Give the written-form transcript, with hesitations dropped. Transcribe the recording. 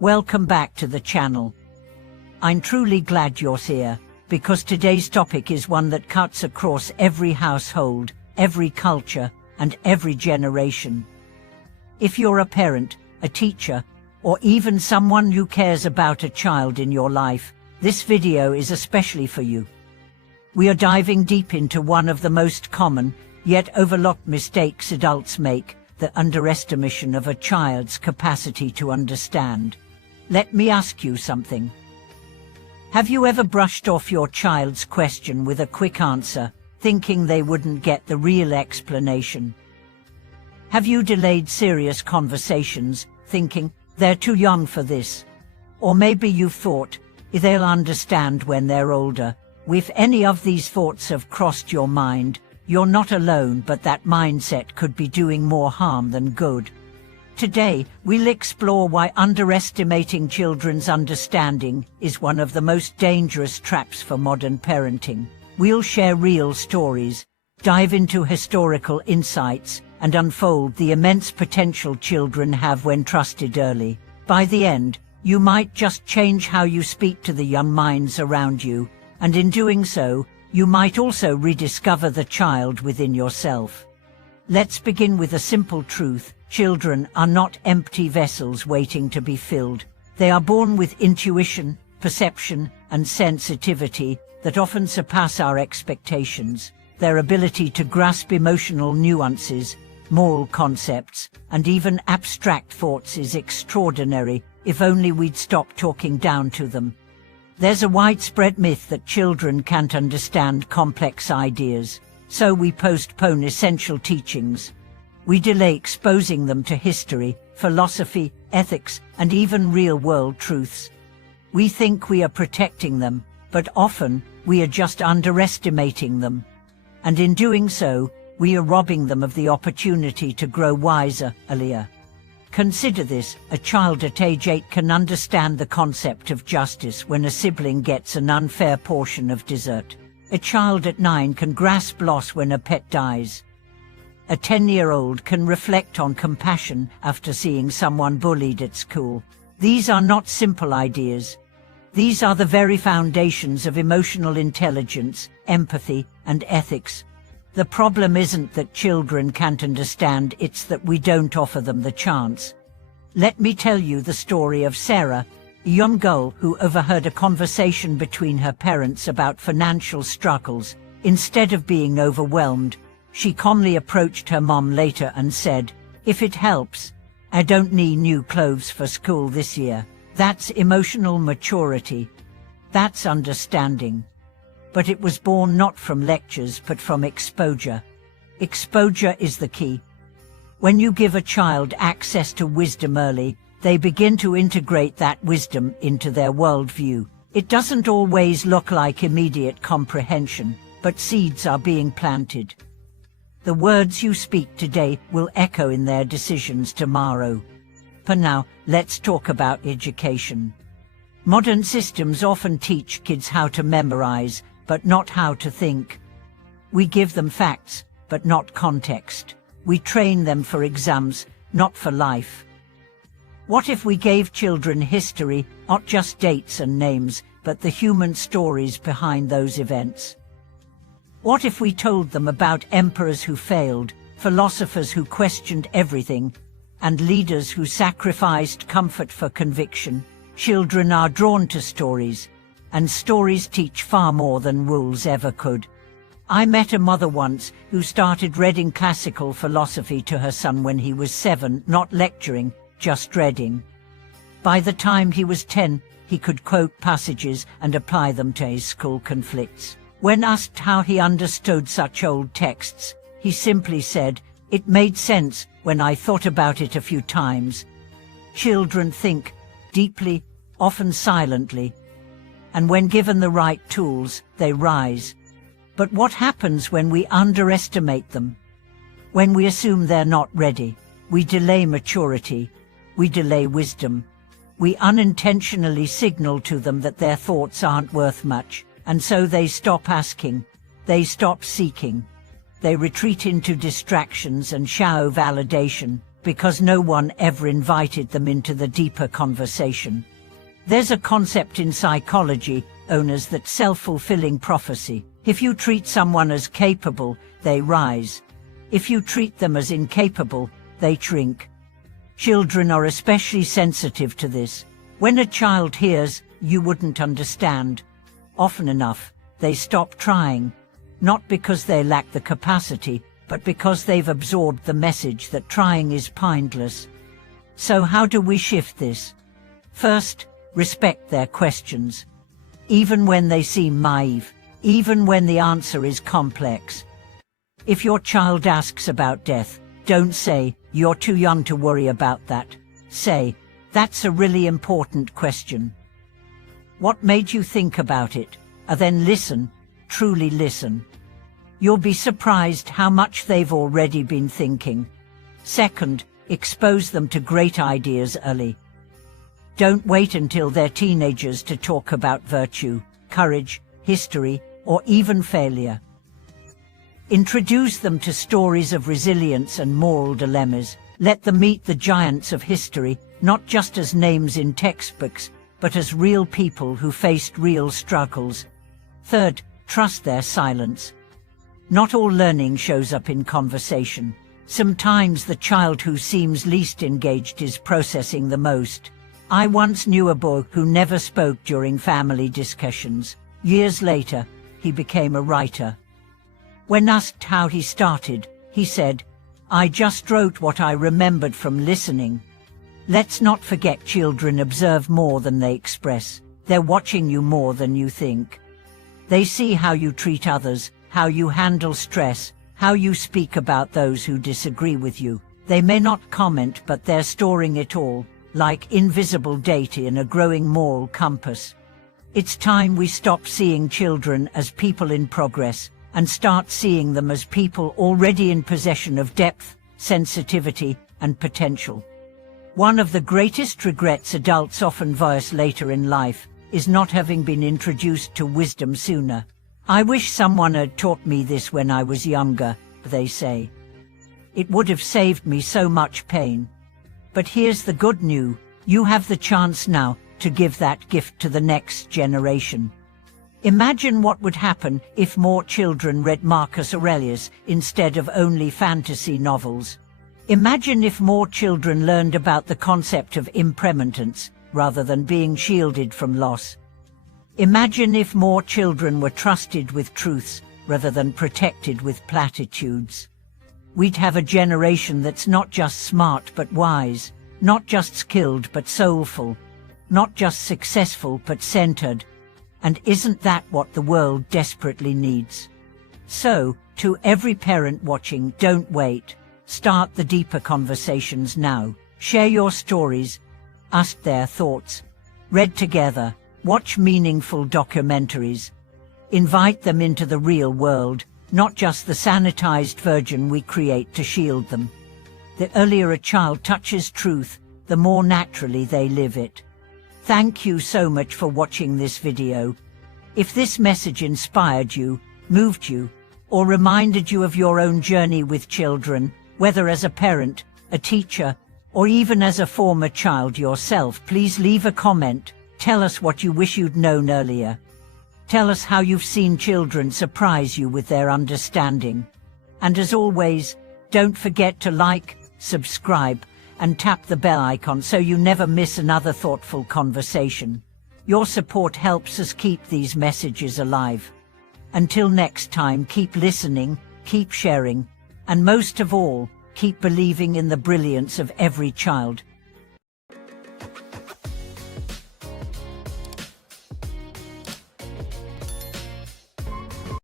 Welcome back to the channel. I'm truly glad you're here, because today's topic is one that cuts across every household, every culture, and every generation. If you're a parent, a teacher, or even someone who cares about a child in your life, this video is especially for you. We are diving deep into one of the most common, yet overlooked mistakes adults make, the underestimation of a child's capacity to understand. Let me ask you something. Have you ever brushed off your child's question with a quick answer, thinking they wouldn't get the real explanation? Have you delayed serious conversations, thinking, they're too young for this? Or maybe you've thought, they'll understand when they're older. If any of these thoughts have crossed your mind, you're not alone, but that mindset could be doing more harm than good. Today, we'll explore why underestimating children's understanding is one of the most dangerous traps for modern parenting. We'll share real stories, dive into historical insights, and unfold the immense potential children have when trusted early. By the end, you might just change how you speak to the young minds around you, and in doing so, you might also rediscover the child within yourself. Let's begin with a simple truth. Children are not empty vessels waiting to be filled. They are born with intuition, perception, and sensitivity that often surpass our expectations. Their ability to grasp emotional nuances, moral concepts, and even abstract thoughts is extraordinary, if only we'd stop talking down to them. There's a widespread myth that children can't understand complex ideas, so we postpone essential teachings. We delay exposing them to history, philosophy, ethics, and even real-world truths. We think we are protecting them, but often we are just underestimating them. And in doing so, we are robbing them of the opportunity to grow wiser earlier. Consider this: a child at age 8 can understand the concept of justice when a sibling gets an unfair portion of dessert. A child at 9 can grasp loss when a pet dies. A 10-year-old can reflect on compassion after seeing someone bullied at school. These are not simple ideas. These are the very foundations of emotional intelligence, empathy, and ethics. The problem isn't that children can't understand, it's that we don't offer them the chance. Let me tell you the story of Sarah, a young girl who overheard a conversation between her parents about financial struggles. Instead of being overwhelmed, she calmly approached her mom later and said, "If it helps, I don't need new clothes for school this year." That's emotional maturity. That's understanding. But it was born not from lectures but from exposure. Exposure is the key. When you give a child access to wisdom early, they begin to integrate that wisdom into their worldview. It doesn't always look like immediate comprehension, but seeds are being planted. The words you speak today will echo in their decisions tomorrow. For now, let's talk about education. Modern systems often teach kids how to memorize, but not how to think. We give them facts, but not context. We train them for exams, not for life. What if we gave children history, not just dates and names, but the human stories behind those events? What if we told them about emperors who failed, philosophers who questioned everything, and leaders who sacrificed comfort for conviction? Children are drawn to stories, and stories teach far more than rules ever could. I met a mother once who started reading classical philosophy to her son when he was 7, not lecturing, just reading. By the time he was 10, he could quote passages and apply them to his school conflicts. When asked how he understood such old texts, he simply said, "It made sense when I thought about it a few times." Children think deeply, often silently, and when given the right tools, they rise. But what happens when we underestimate them? When we assume they're not ready, we delay maturity, we delay wisdom. We unintentionally signal to them that their thoughts aren't worth much, and so they stop asking, they stop seeking. They retreat into distractions and shallow validation, because no one ever invited them into the deeper conversation. There's a concept in psychology known as that self-fulfilling prophecy. If you treat someone as capable, they rise. If you treat them as incapable, they shrink. Children are especially sensitive to this. When a child hears, "You wouldn't understand," often enough, they stop trying. Not because they lack the capacity, but because they've absorbed the message that trying is pointless. So how do we shift this? First, respect their questions. Even when they seem naive, even when the answer is complex. If your child asks about death, don't say, "You're too young to worry about that." Say, "That's a really important question. What made you think about it?" And then listen, truly listen. You'll be surprised how much they've already been thinking. Second, expose them to great ideas early. Don't wait until they're teenagers to talk about virtue, courage, history, or even failure. Introduce them to stories of resilience and moral dilemmas. Let them meet the giants of history, not just as names in textbooks, but as real people who faced real struggles. Third, trust their silence. Not all learning shows up in conversation. Sometimes the child who seems least engaged is processing the most. I once knew a boy who never spoke during family discussions. Years later, he became a writer. When asked how he started, he said, "I just wrote what I remembered from listening." Let's not forget children observe more than they express. They're watching you more than you think. They see how you treat others, how you handle stress, how you speak about those who disagree with you. They may not comment, but they're storing it all, like invisible data in a growing moral compass. It's time we stop seeing children as people in progress and start seeing them as people already in possession of depth, sensitivity, and potential. One of the greatest regrets adults often voice later in life is not having been introduced to wisdom sooner. "I wish someone had taught me this when I was younger," they say. "It would have saved me so much pain." But here's the good news. You have the chance now to give that gift to the next generation. Imagine what would happen if more children read Marcus Aurelius instead of only fantasy novels. Imagine if more children learned about the concept of impermanence rather than being shielded from loss. Imagine if more children were trusted with truths rather than protected with platitudes. We'd have a generation that's not just smart but wise, not just skilled but soulful, not just successful but centered. And isn't that what the world desperately needs? So, to every parent watching, don't wait. Start the deeper conversations now. Share your stories, ask their thoughts, read together, watch meaningful documentaries. Invite them into the real world, not just the sanitized version we create to shield them. The earlier a child touches truth, the more naturally they live it. Thank you so much for watching this video. If this message inspired you, moved you, or reminded you of your own journey with children, whether as a parent, a teacher, or even as a former child yourself, please leave a comment. Tell us what you wish you'd known earlier. Tell us how you've seen children surprise you with their understanding. And as always, don't forget to like, subscribe, and tap the bell icon so you never miss another thoughtful conversation. Your support helps us keep these messages alive. Until next time, keep listening, keep sharing, and most of all, keep believing in the brilliance of every child.